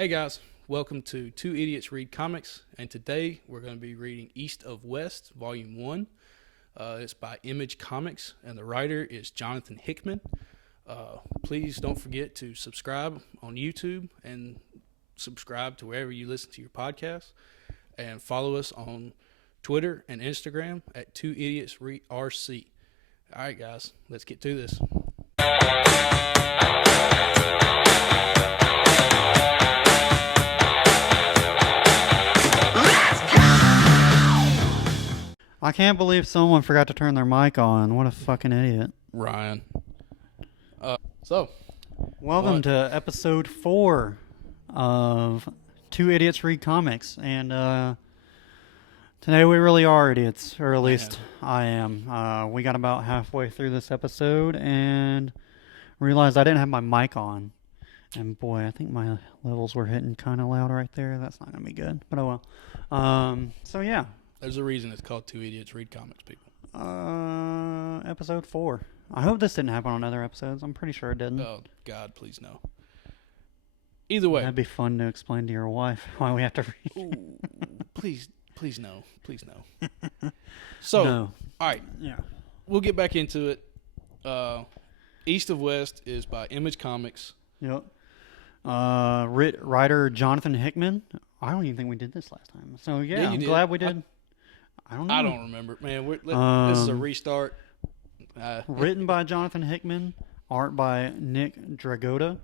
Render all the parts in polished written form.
Hey guys, welcome to Two Idiots Read Comics, and today we're going to be reading East of West, Volume 1. It's by Image Comics, and the writer is Jonathan Hickman. Please don't forget to subscribe on YouTube and subscribe to wherever you listen to your podcasts, and follow us on Twitter and Instagram at Two Idiots RC. All right, guys, let's get to this. I can't believe someone forgot to turn their mic on. What a fucking idiot. Ryan. Welcome to episode 4 of Two Idiots Read Comics. And today we really are idiots, or at least I am. We got about halfway through this episode and realized I didn't have my mic on. And boy, I think my levels were hitting kind of loud right there. That's not going to be good, but oh well. So yeah. There's a reason it's called Two Idiots Read Comics, people. Episode 4. I hope this didn't happen on other episodes. I'm pretty sure it didn't. Oh, God, please no. Either way. That'd be fun to explain to your wife why we have to read. Ooh, please no. Please no. So, No. all right. Yeah. We'll get back into it. East of West is by Image Comics. Yep. Writer Jonathan Hickman. I don't even think we did this last time. So, yeah, I'm glad we did. I don't know. I don't remember. Man, this is a restart. Written by Jonathan Hickman. Art by Nick Dragotta.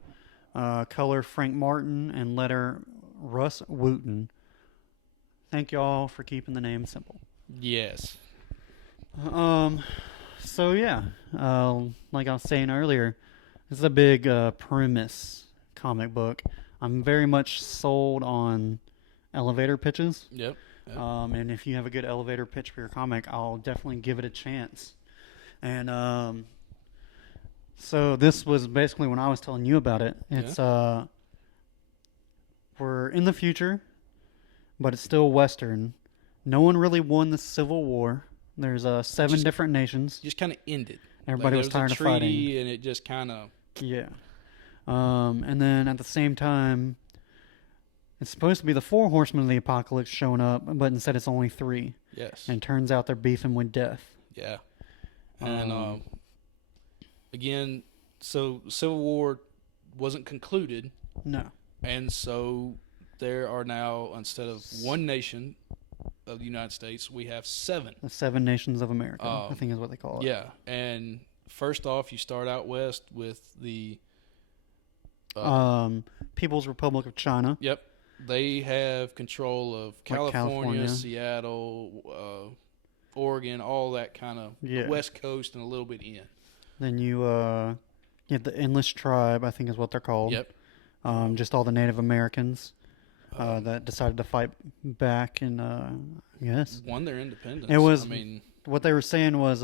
Color Frank Martin. And letter Russ Wooten. Thank y'all for keeping the name simple. Yes. So, yeah. Like I was saying earlier, this is a big premise comic book. I'm very much sold on elevator pitches. Yep. And if you have a good elevator pitch for your comic, I'll definitely give it a chance. And so this was basically when I was telling you about it. It's we're in the future, but it's still Western. No one really won the Civil War. There's 7 different nations. Just kind of ended. Everybody was tired of fighting. And it just kind of... Yeah. And then at the same time, it's supposed to be the 4 horsemen of the apocalypse showing up, but instead it's only 3. Yes. And turns out they're beefing with death. Yeah. And again, so Civil War wasn't concluded. No. And so there are now, instead of 1 nation of the United States, we have 7. The 7 nations of America, I think is what they call it. Yeah. And first off, you start out west with the... People's Republic of China. Yep. They have control of California, Seattle, Oregon, all that kind of the West Coast and a little bit in. Then you have the Endless Tribe, I think is what they're called. Yep. Just all the Native Americans that decided to fight back and I guess won their independence. It was, what they were saying was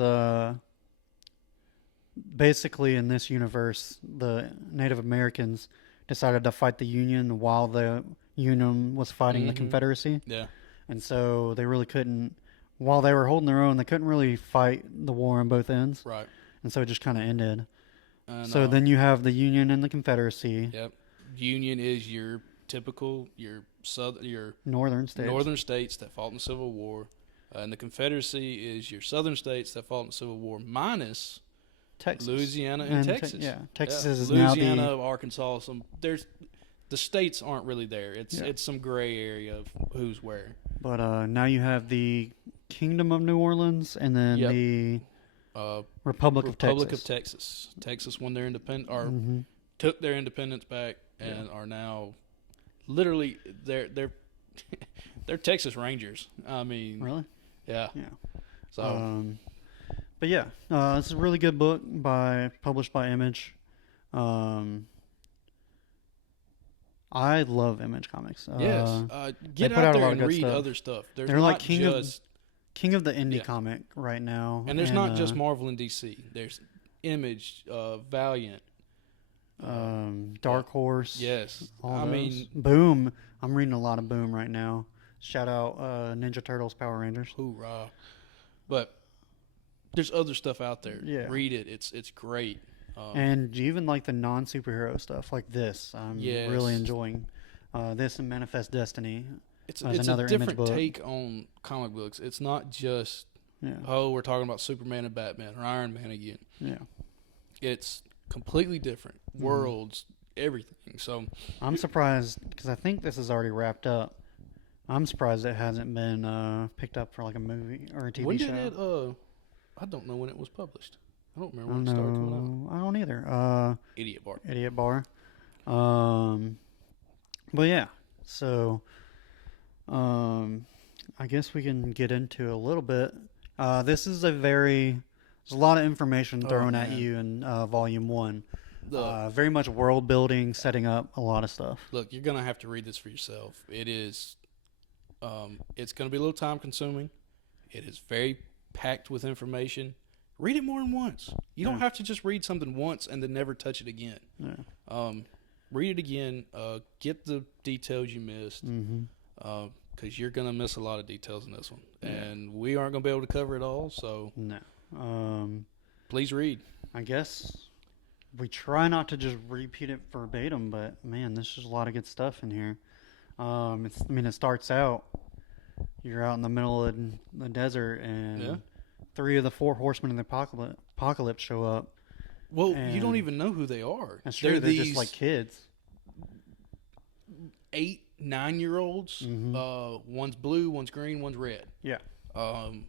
basically in this universe, the Native Americans decided to fight the Union while the Union was fighting the Confederacy. Yeah. And so they really couldn't, while they were holding their own, they couldn't really fight the war on both ends. Right. And so it just kind of ended. And, so then you have the Union and the Confederacy. Yep. Union is your typical, your northern states that fought in the Civil War. And the Confederacy is your southern states that fought in the Civil War minus... Texas. Louisiana and Texas. Texas is Louisiana, now Arkansas. The states aren't really there. It's some gray area of who's where. But now you have the Kingdom of New Orleans and then the Republic of Texas. Texas won their took their independence back and are now literally they're Texas Rangers. I mean, really? Yeah. Yeah. So. But yeah, this is a really good book published by Image. I love Image Comics. Yes, get out there and read other stuff. They're like king of the indie comic right now. And there's not just Marvel and DC. There's Image, Valiant, Dark Horse. Yes, Boom. I'm reading a lot of Boom right now. Shout out Ninja Turtles, Power Rangers. Hoorah! But there's other stuff out there. Yeah. Read it. It's great. And even like the non-superhero stuff like this, I'm really enjoying. This and Manifest Destiny. It's As it's another a image different book. take on comic books. It's not just Yeah. we're talking about Superman and Batman or Iron Man again. Yeah. It's completely different Mm-hmm. worlds, everything. So I'm surprised because I think this is already wrapped up. I'm surprised it hasn't been picked up for like a movie or a TV when show. did it? I don't know when it was published. I don't I remember don't when it started coming out. know. I don't either. Idiot Bart. Idiot Bar. But yeah. So, I guess we can get into a little bit. This is there's a lot of information Oh, thrown at man. you in Volume 1. Look, Very much world building, setting up a lot of stuff. look, you're gonna have to read this for yourself. It is, it's gonna be a little time consuming. It is very packed with information. Read it more than once. You don't Yeah. have to just read something once and then never touch it again. Yeah. Read it again. Get the details you missed. Mm-hmm. Because you're going to miss a lot of details in this one. Yeah. And we aren't going to be able to cover it all, so No. please read. I guess we try not to just repeat it verbatim, but man, there's just a lot of good stuff in here. It starts out, you're out in the middle of the desert, and Yeah. 3 of the 4 horsemen of the apocalypse show up. Well, you don't And- even know who they are. That's true. They're these just like kids. 8, 9-year-olds. Mhm. One's blue, one's green, one's red. Yeah. And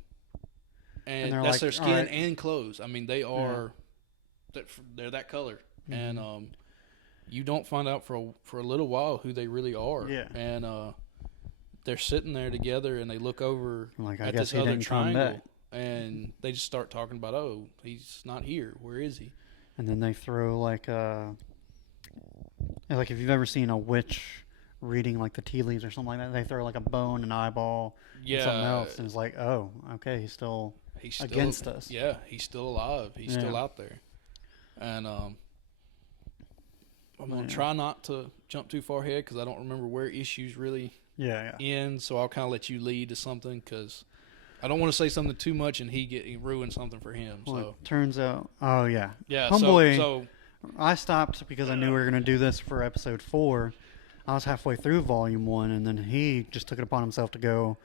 they're that's like, their "All skin right." and clothes. I mean, they are they're that color. Mhm. And you don't find out for a little while who they really are. Yeah. And they're sitting there together, and they look over Like, I at guess this he other didn't come triangle, back. and they just start talking about, oh, he's not here. Where is he? And then they throw like if you've ever seen a witch reading like the tea leaves or something like that, they throw like a bone, an eyeball, and Yeah, something else, and it's like, oh, okay, he's still he's still against us. Yeah, he's still alive. He's still out there. And I'm gonna Yeah. try not to jump too far ahead because I don't remember where issues really Yeah. end. So I'll kind of let you lead to something because I don't want to say something too much and he ruin something for him. Well, So it turns out, oh yeah, yeah, Homeboy- so I stopped because I knew we were going to do this for episode 4. I was halfway through volume 1, and then he just took it upon himself to go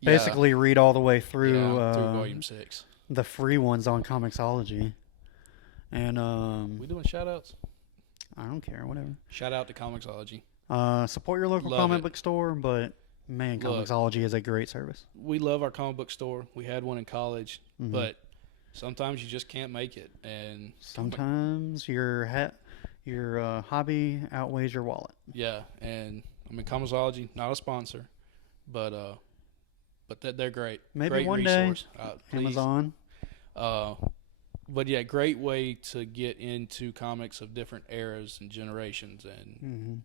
yeah, basically read all the way through, yeah, through volume 6. the free ones on Comixology. And We doing shout outs? I don't care, whatever. Shout out to Comixology. Support your local Love comic it. book store, but man, Look. Comixology is a great service. We love our comic book store. We had one in college, Mhm. but sometimes you just can't make it. And Sometimes your hobby outweighs your wallet. yeah, and I mean Comixology, not a sponsor, but they're great. Maybe great one day, resource. Please. Amazon. But yeah, great way to get into comics of different eras and generations and Hmm.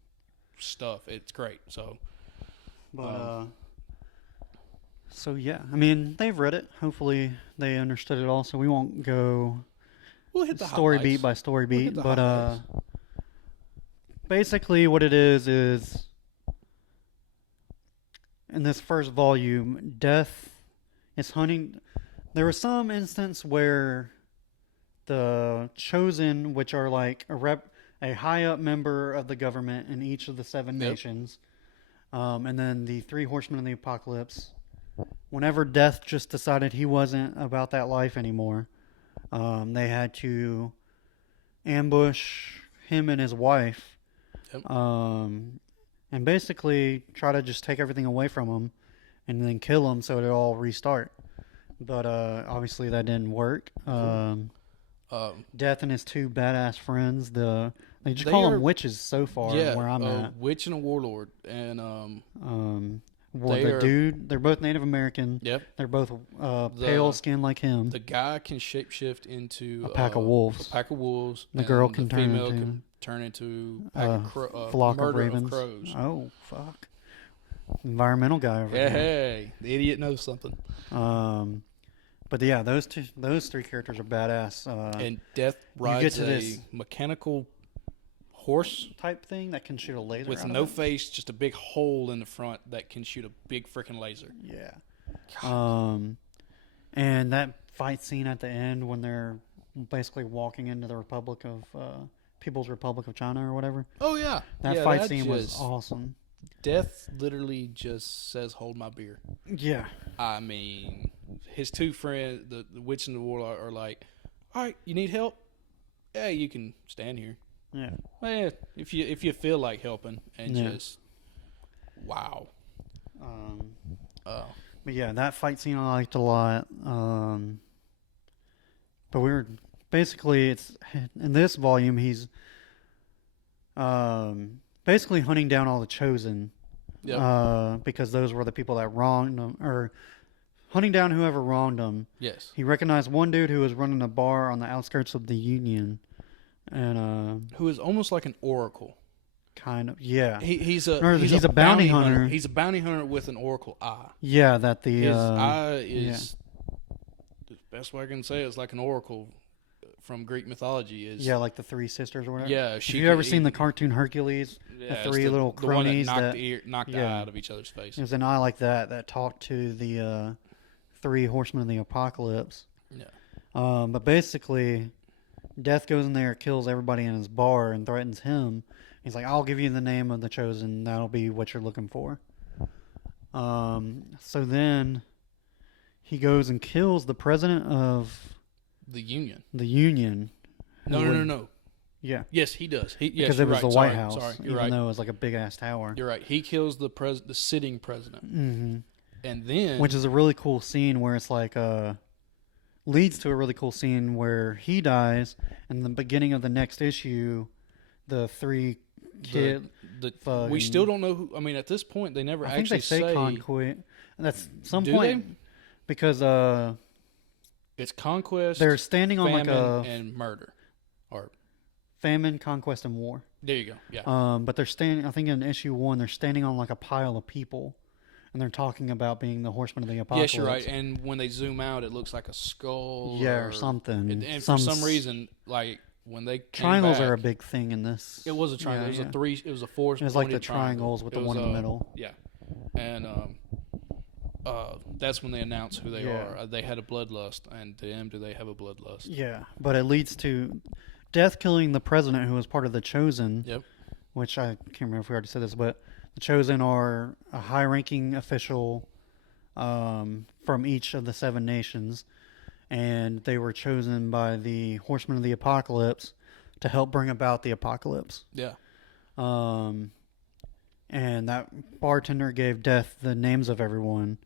stuff. It's great. So But so yeah, I mean they've read it. Hopefully they understood it all. So we won't go we'll hit the story highlights. beat by story We'll hit beat. the But highlights. basically what it is in this first volume, Death is hunting. There was some instance where the Chosen, which are like a high up member of the government in each of the 7 Yep. nations, and then the 3 horsemen of the apocalypse. Whenever Death just decided he wasn't about that life anymore, they had to ambush him and his wife, Yep. and basically try to just take everything away from him and then kill him so it'll all restart. But obviously that didn't work. Death and his 2 badass friends, they just They call are- them witches so far yeah, where I'm a at. witch and a warlord, and Well, they the are- dude, they're both Native American. yep, They're both pale skin like him. the guy can shapeshift into A pack of wolves. A pack of wolves. The and girl the can turn female into can turn into a pack of flock of murder ravens. crows. Oh fuck! Environmental guy over Yeah, here. hey, the idiot knows something. But yeah, those 3 characters are badass. And Death get rides to a this- mechanical horse type thing that can shoot a laser with out of no it. face, just a big hole in the front that can shoot a big freaking laser. Yeah. And that fight scene at the end when they're basically walking into the Republic of People's Republic of China or whatever. Oh yeah, That yeah, fight that scene was just- awesome. Death literally just says, "Hold my beer." Yeah. I mean, his two friends, the witch and the warlock, are like, "All right, you need help? Yeah, you can stand here. Yeah. Well, if you feel like helping." And Yeah. just wow. Oh, But yeah, that fight scene I liked a lot. But we were basically, it's in this volume he's basically hunting down all the chosen. yep. Because those were the people that wronged him, or hunting down whoever wronged him. Yes. He recognized one dude who was running a bar on the outskirts of the Union, and Who is almost like an oracle. kind of yeah, He's a bounty hunter. He's a bounty hunter with an oracle eye. yeah. That the His eye is the best way I can say it is like an oracle from Greek mythology. Is yeah, like the three sisters or whatever. yeah. Have you ever seen the cartoon Hercules? yeah, it's three little the one that cronies knocked, that- knocked the yeah. eye out of each other's face. There's an eye like that talked to the three horsemen of the apocalypse. Yeah. But basically, Death goes in there, kills everybody in his bar, and threatens him. He's like, "I'll give you the name of the chosen. That'll be what you're looking for." So then he goes and kills the president of The Union. the Union. No, who no, no, would- no. Yeah, Yes, he does. Yes, because it you're was right. the White Sorry, House, Sorry, you're even right. though it was like a big ass tower. You're right. He kills the sitting president, Mm-hmm. and then Which is a really cool scene where it's like leads to a really cool scene where he dies, and the beginning of the next issue, the three kid. we fucking- still don't know who. I mean, at this point, they never I think actually they say Conquest. That's some Do point because It's conquest. they're standing on like famine, a and murder, or famine, conquest, and war. there you go. Yeah, But they're standing. I think in issue 1, they're standing on like a pile of people, and they're talking about being the horsemen of the apocalypse. yes, you're right. And when they zoom out, it looks like a skull. Yeah, or something. And for some reason, like when they came triangles back, are a big thing in this. It was a triangle. Yeah, it was yeah. a three. It was a four. It was like the pointed triangle. triangles with It the was, one in the middle. Yeah, and that's when they announce who they Yeah. are. They had a bloodlust, and damn, do they have a bloodlust? Yeah, but it leads to Death killing the president who was part of the Chosen. Yep. Which I can't remember if we already said this, but the Chosen are a high-ranking official from each of the 7 nations, and they were chosen by the Horsemen of the Apocalypse to help bring about the apocalypse. Yeah. And that bartender gave Death the names of everyone,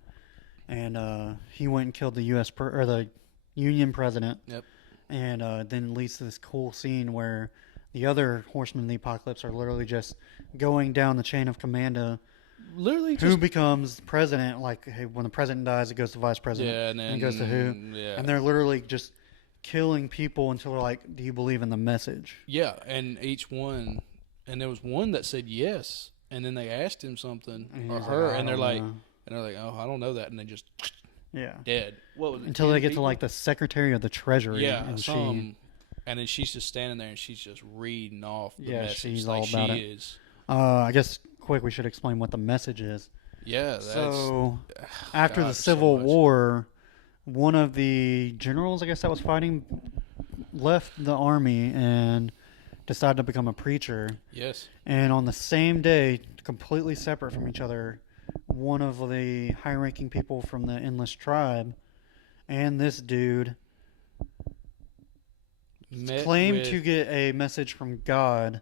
and he went and killed the or the Union president. Yep. And then leads to this cool scene where the other Horsemen of the Apocalypse are literally just going down the chain of command to Literally, who just becomes president. Like, hey, when the president dies, it goes to vice president, yeah, and then it goes to who. Yeah. And they're literally just killing people until they're like, "Do you believe in the message?" Yeah, and each one, and there was one that said yes, and then they asked him something And or he's her, "I and they're don't like, know." "Oh, I don't know that," and they just Yeah. dead. What was it? Until 10 they get to people? like the Secretary of the Treasury, yeah, and and then she's just standing there and she's just reading off the Yeah, message she's like all about she it. is. I guess quick we should explain what the message is. Yeah, that's So after God, the so Civil much. War, one of the generals, I guess that was fighting, left the army and decided to become a preacher. yes, And on the same day, completely separate from each other, one of the high-ranking people from the Endless Tribe and this dude met claimed with to get a message from God.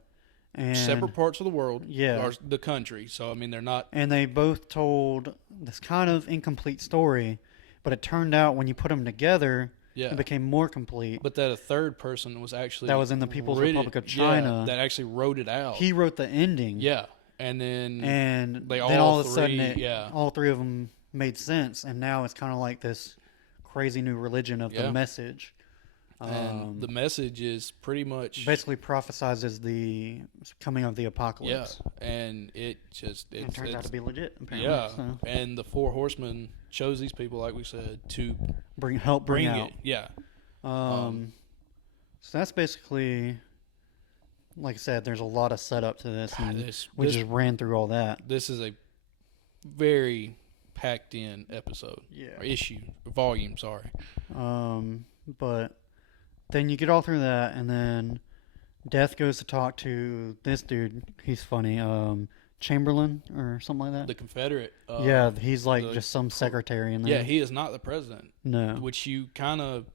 And separate parts of the world, Yeah. or the country. So I mean, they're not. and they both told this kind of incomplete story, but it turned out when you put them together, Yeah, it became more complete. but that a third person was actually That was in the People's written- Republic of yeah, China. that actually wrote it out. He wrote the ending. Yeah, and then And They then all all of a sudden, three- yeah. all 3 of them made sense, and now it's kind of like this crazy new religion of Yeah. the message. and the message is pretty much Basically prophesizes the coming of the yeah, apocalypse. and it just And it turns out it's to be legit, apparently. yeah, So and the 4 horsemen chose these people, like we said, to help bring bring out. it. Yeah, So that's basically, like I said, there's a lot of setup to this, God, and this- we this- just ran through all that. this is a very packed in episode or issue volume. Sorry. But then you get all through that, and then Death goes to talk to this dude. He's funny. Chamberlain or something like that. The Confederate. Yeah, he's like the just some secretary in there. Yeah, he is not the president. No. Which you kind of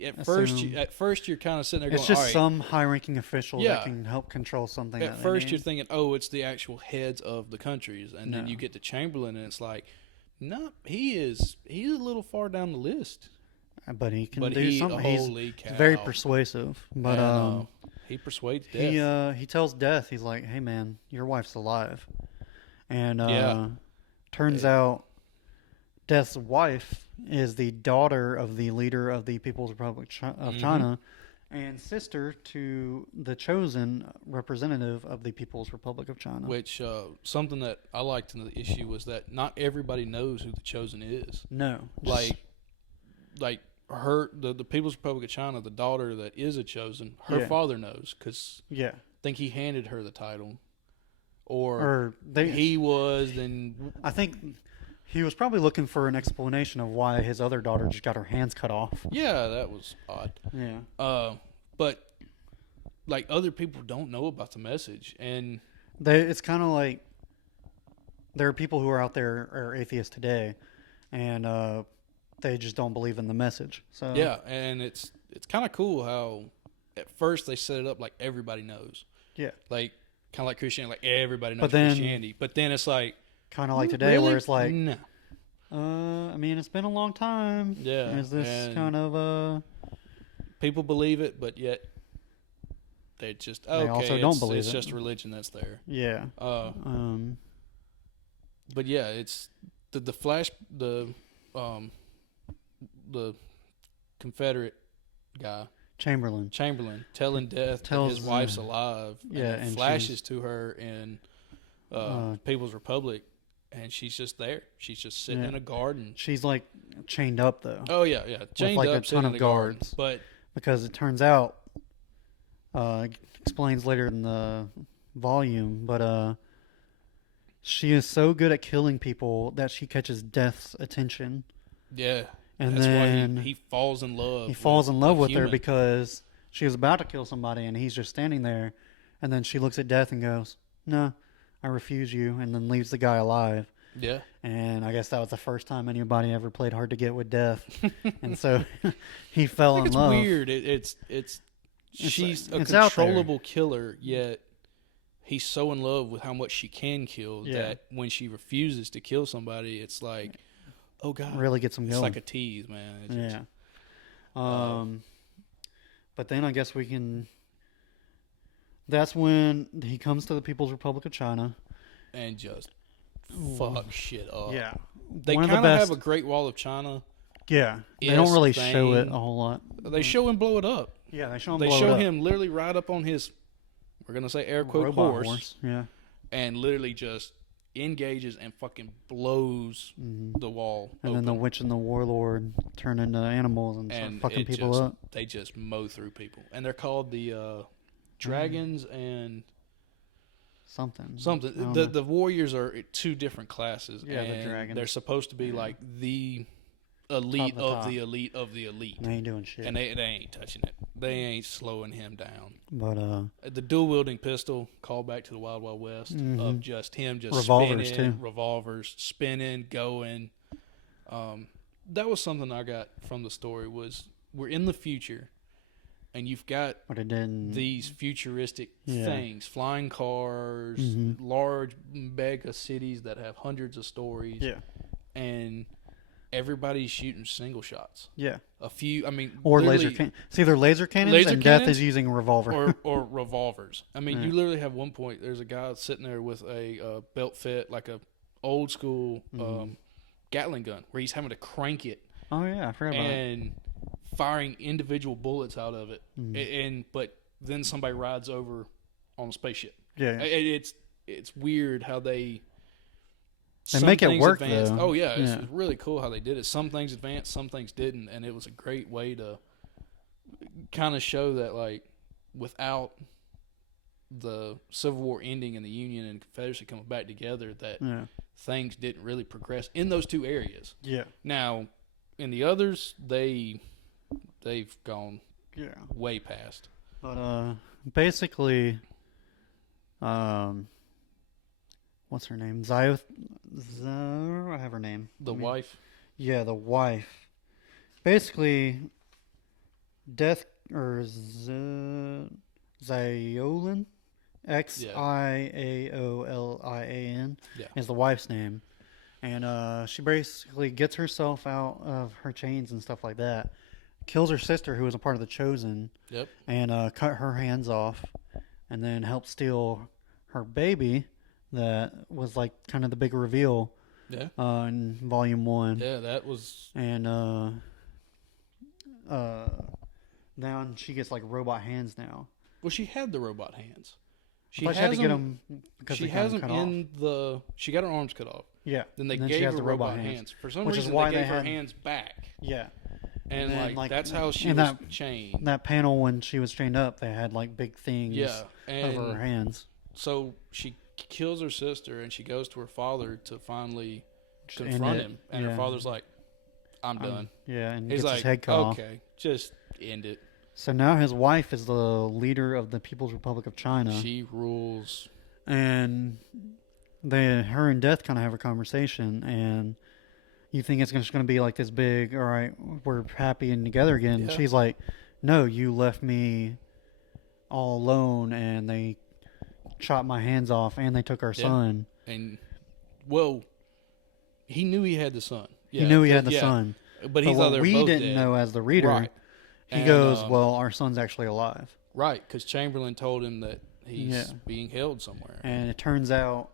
at Assume. first you're kind of sitting there It's going, just all right. some high-ranking official Yeah. that can help control something. At that they first need. you're thinking, oh, it's the actual heads of the countries, and then No. you get to Chamberlain, and it's like, no, he's a little far down the list. But he can But do something. holy He's cow. very persuasive. But And, he persuades death. he tells Death, he's like, "Hey man, your wife's alive," and Yeah. turns out Death's wife is the daughter of the leader of the People's Republic of Mhm. China, and sister to the chosen representative of the People's Republic of China. Which something that I liked in the issue was that not everybody knows who the chosen is. No, Like her, the People's Republic of China, the daughter that is a chosen, her Yeah. father knows because yeah, I think he handed her the title, or or they. he was. Then I think he was probably looking for an explanation of why his other daughter just got her hands cut off. yeah, that was odd. Yeah, But like other people don't know about the message, and it's kind of like there are people who are out there are atheists today, and they just don't believe in the message. So yeah, and it's kind of cool how at first they set it up like everybody knows, yeah, like kind of like Christianity, like everybody knows But then- Christianity, but then it's like kind of like today really? where it's like, no, I mean, it's been a long time. Yeah, is this and- kind of people believe it, but yet they just okay. also don't believe it's it. just religion that's there. yeah, But yeah, it's the flash the Confederate guy Chamberlain. Chamberlain telling Death that Tells, his wife's alive. yeah, and it and flashes to her in Uh, People's Republic, and she's just there. She's just sitting Yeah. in a garden. She's like chained up though, Oh yeah, chained like a up, sitting ton in of a garden. guards. But because it turns out, it explains later in the volume, but she is so good at killing people that she catches Death's attention, yeah, and that's then why he falls in love. he falls in love with her human. because she was about to kill somebody, and he's just standing there, and then she looks at Death and goes, "No, I refuse you," and then leaves the guy alive. Yeah, And I guess that was the first time anybody ever played hard to get with Death, and so he fell I in think it's love. weird. It's she's a it's out there. controllable killer, yet he's so in love with how much she can kill Yeah. that when she refuses to kill somebody, it's like, oh god, Really gets him it's going. like a tease, man. It's just- Yeah. But then I guess we can. That's when he comes to the People's Republic of China. and just fuck shit up. They one of kind the of best. have a Great Wall of China. Yeah, they don't really thing. show it a whole lot. They show him blow it up. Yeah, they show him. They blow show it up. him literally ride up on his, we're gonna say air quote Robot horse, Yeah. and literally just engages and fucking blows Mhm. the wall And open. then the witch and the warlord turn into animals and start and fucking it people just, up. They just mow through people, and they're called the dragons and Something. I something. don't The know. the warriors are two different classes. Yeah, the and dragons. They're supposed to be Yeah. like the elite Top of the of top. the elite of the elite, They ain't doing shit. and they ain't touching it. They ain't slowing him down. But The dual wielding pistol, call back to the Wild Wild West Mhm. of just him just Revolvers, spinning, too. revolvers, spinning, going. That was something I got from the story was we're in the future, and you've got but it didn't. these futuristic Yeah. things, flying cars, Mhm. large mega cities that have hundreds of stories, Yeah. and everybody's shooting single shots. Yeah. A few, I mean, Or laser literally- cannon. It's either laser cannons Laser and Death cannons is using a revolver. or revolvers. I mean, Yeah. you literally have one point. There's a guy sitting there with a belt fit, like a old school Mhm. Gatling gun, where he's having to crank it Oh yeah, I forgot about it. and firing individual bullets out of it. Mhm. But then somebody rides over on a spaceship. Yeah. It's weird how they. They some make it things work, advanced. though. Oh yeah, Yeah. it's really cool how they did it. Some things advanced, some things didn't, and it was a great way to kind of show that like without the Civil War ending and the Union and Confederacy coming back together, that Yeah. things didn't really progress in those two areas. Yeah. Now, in the others, they've gone Yeah. way past. But basically, um, what's her name? I have her name. The Let me- wife. Yeah, the wife. Basically, Death or Xiaolin, Xiaolian, Yeah. is the wife's name, and she basically gets herself out of her chains and stuff like that. Kills her sister, who was a part of the Chosen, Yep. and cut her hands off, and then helped steal her baby. That was like kind of the big reveal Yeah. in Volume 1. Yeah, that was. And now she gets like robot hands now. Well, she had the robot hands. She had to get them because She they has got them cut off. in the. She got her arms cut off. Yeah. Then they And then she gave has her the robot robot hands. For some Which is reason, why they they gave her had- hands back, Yeah. and then, that's how she in was that- chained. That panel when she was chained up, they had like big things Yeah, over her and hands. so she kills her sister, and she goes to her father to finally Just end confront it. him, and her Yeah. father's like, "I'm done." Yeah, and He's gets like, his head cut off. "Okay, just end it." So now his wife is the leader of the People's Republic of China. She rules. And her and Death kind of have a conversation, and you think it's just going to be like this big, all right, we're happy and together again. Yeah. She's like, no, you left me all alone, and they chopped my hands off, and they took our Yeah. son. And well, he knew he had the son. Yeah, He knew he had the yeah. son. but he But thought what they were we both didn't dead. know as the reader, Right. he And, goes, well, our son's actually alive. right, because Chamberlain told him that he's Yeah. being held somewhere. And it turns out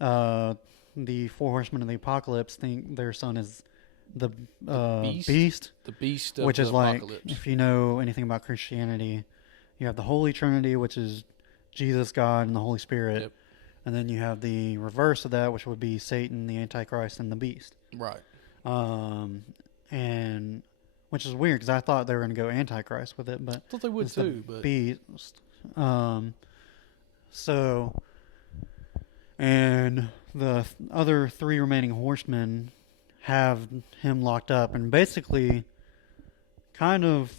the Four Horsemen of the Apocalypse think their son is the Beast? Beast, The beast of which the is like, apocalypse. if you know anything about Christianity, you have the Holy Trinity, which is Jesus, God, and the Holy Spirit. Yep. And then you have the reverse of that, which would be Satan, the Antichrist, and the Beast. Right. And which is weird because I thought they were going to go Antichrist with it, but I thought they would it's the too, but Beast. So, and the other three remaining horsemen have him locked up and basically kind of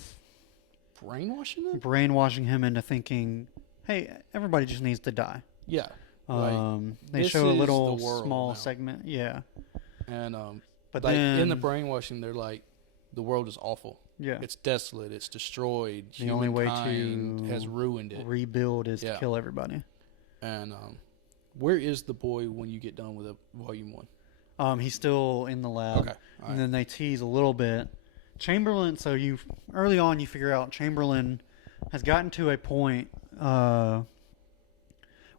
brainwashing them? brainwashing him into thinking, hey, everybody just needs to die. Yeah. Right. They This show a is little the world small now. segment. Yeah. And But like then, in the brainwashing, they're like, the world is awful. yeah, It's desolate. It's destroyed. The only way Humankind to has ruined it. rebuild is Yeah. to kill everybody. And where is the boy when you get done with Volume 1? He's still in the lab. Okay. All And right. then they tease a little bit. Chamberlain, so you early on you figure out Chamberlain has gotten to a point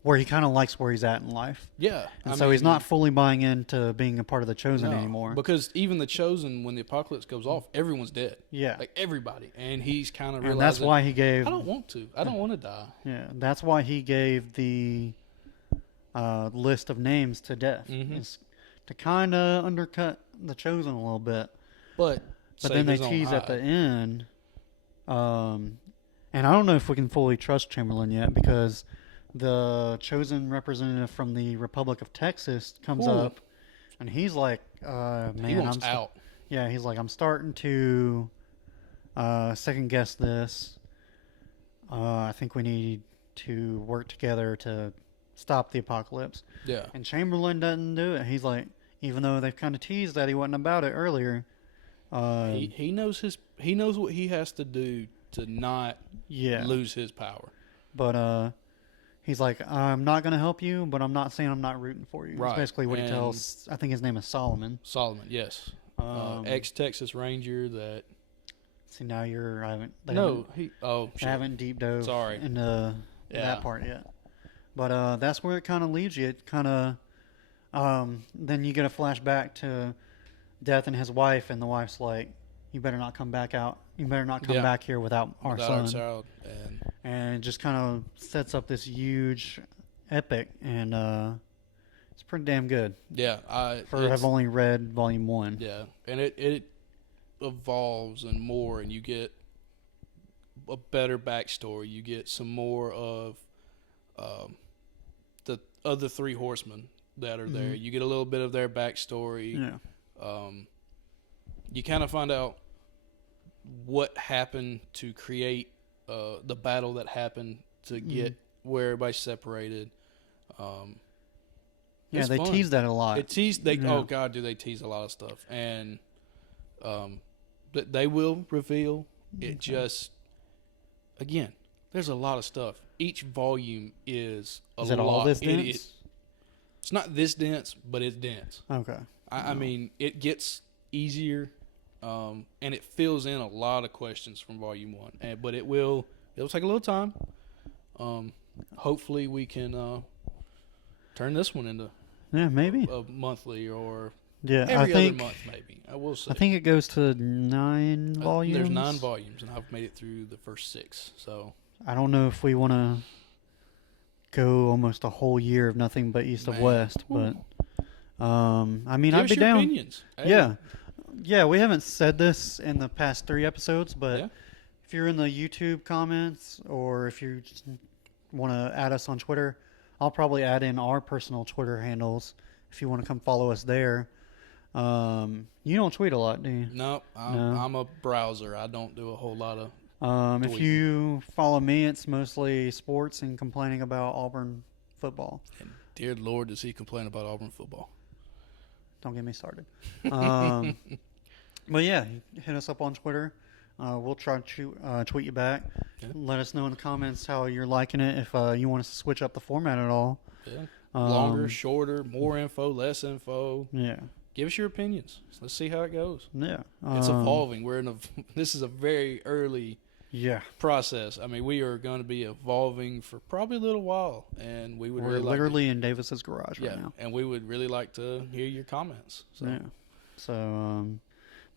where he kind of likes where he's at in life. Yeah. And I so he's mean, not fully buying into being a part of the Chosen no, anymore. Because even the Chosen, when the apocalypse goes off, everyone's dead. Yeah. Like everybody. And he's kind of And realizing, that's why he gave I don't want to. I don't want to die. yeah, that's why he gave the list of names to Death. Mhm. Is to kind of undercut the Chosen a little bit. But But then they save his own tease at the hide. end, and I don't know if we can fully trust Chamberlain yet because the Chosen representative from the Republic of Texas comes Ooh. up, and he's like, He "Man, wants I'm out. yeah." He's like, "I'm starting to second guess this. I think we need to work together to stop the apocalypse." Yeah. And Chamberlain doesn't do it. He's like, even though they've kind of teased that he wasn't about it earlier. He knows he knows what he has to do to not Yeah. lose his power. But he's like, I'm not going to help you, but I'm not saying I'm not rooting for you. Right. That's basically what he And- tells, I think his name is Solomon. Solomon, yes. Um, Ex-Texas Ranger that See, now you're, I haven't, shit. haven't deep dove Sorry. into Yeah. that part yet. But that's where it kind of leaves you. It kind of, then you get a flashback to Death and his wife, and the wife's like, you better not come back out. You better not come Yeah. back here without our Without son. our child. And And it just kind of sets up this huge epic, and it's pretty damn good. yeah, I've only read volume 1. yeah, and it evolves and more, and you get a better backstory. You get some more of the other three horsemen that are there. Mhm. You get a little bit of their backstory. Yeah. You kind of find out what happened to create the battle that happened to get where everybody's separated. Yeah, It's they fun. teased that a lot. Yeah. Oh God, do they tease a lot of stuff? And they will reveal. It just, again, there's a lot of stuff. Each volume is a lot. Is it all this dense? It's not this dense, but it's dense. Okay. I mean, it gets easier, and it fills in a lot of questions from volume 1. But it'll take a little time. Hopefully, we can turn this one into maybe a monthly or Yeah, every I think other month, maybe. I will say. I think it goes to 9 volumes. There's 9 volumes, and I've made it through the first 6. So I don't know if we want to go almost a whole year of nothing but East of Man. West, but I mean, give I'd us be your down. opinions. Hey, Yeah. We haven't said this in the past 3 episodes, but Yeah. if you're in the YouTube comments or if you just want to add us on Twitter, I'll probably add in our personal Twitter handles if you want to come follow us there. You don't tweet a lot, do you? No, No. I'm a browser. I don't do a whole lot of. If Tweet. you follow me, it's mostly sports and complaining about Auburn football. And dear Lord, does he complain about Auburn football? Don't get me started. But yeah, hit us up on Twitter. We'll try to tweet you back. Yeah. Let us know in the comments how you're liking it. If you want us to switch up the format at all. Yeah. Longer, Um, shorter, more info, less info. Yeah. Give us your opinions. Let's see how it goes. Yeah. It's evolving. This is a very early Yeah. process. I mean, we are going to be evolving for probably a little while, and we would We're really literally in Davis's garage like right to, now. and we would really like to hear your comments. So Yeah. So,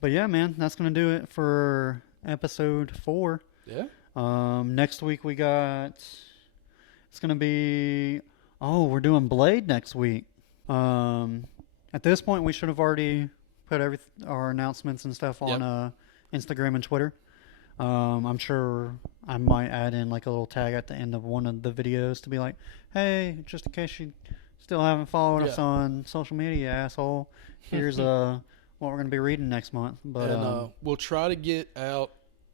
but yeah, man, that's gonna do it for episode 4. yeah. Next week we got. It's gonna be. Oh, we're doing Blade next week. At this point, we should have already put our announcements and stuff on Instagram and Twitter. I'm sure I might add in like a little tag at the end of one of the videos to be like, "Hey, just in case you still haven't followed us Yeah. on social media, asshole, here's what we're gonna be reading next month." But And we'll try to get out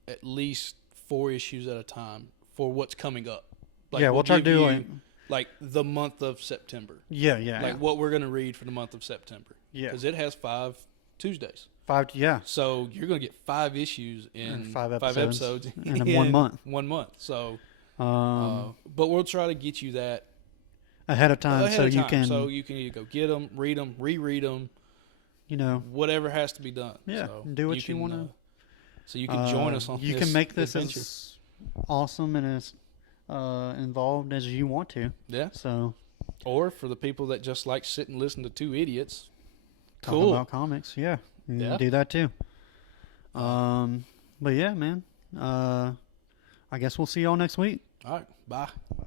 at least 4 issues at a time for what's coming up. yeah, we'll try to give do you, like the month of September. yeah, Like what we're going to read for the month of September. Yeah. Because it has 5 Tuesdays. 5. Yeah, So you're going to get 5 issues in And 5 5 episodes episodes in 1 month. 1 month. So, um, but we'll try to get you that ahead of time ahead so of you time. can, So you can either go get them, read them, reread them, whatever has to be done. Yeah, So do what you can, wanna- so you can join us on You this can make this adventure. as awesome and as involved as you want to. Yeah. So Or for the people that just like sit and listen to 2 idiots. talk Cool. about comics, yeah, you can Yeah. do that too. But yeah, man. I guess we'll see y'all next week. All right. Bye.